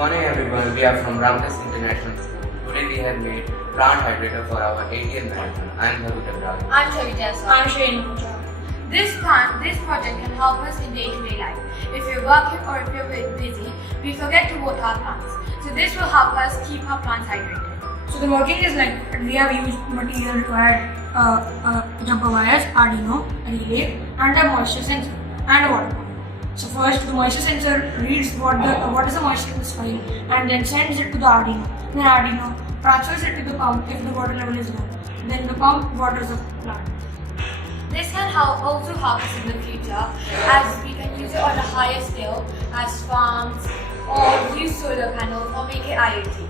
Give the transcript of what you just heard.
Morning everyone, we are from Ramjas International School. Today we have made plant hydrator for our ATL marathon. I am Hydrator. I'm Ramjas. I'm Shane. This project can help us in day-to-day life. If you're working or if you're busy, we forget to water our plants. So this will help us keep our plants hydrated. So the working is like we have used material required jumper wires, Arduino, a relay, and a moisture sensor and a water pump. So first the moisture sensor reads what is the moisture in the soil and then sends it to the Arduino. Then Arduino transfers it to the pump if the water level is low. Then the pump waters the plant. This can also help us in the future as we can use it on a higher scale as farms or use solar panels or make it IoT.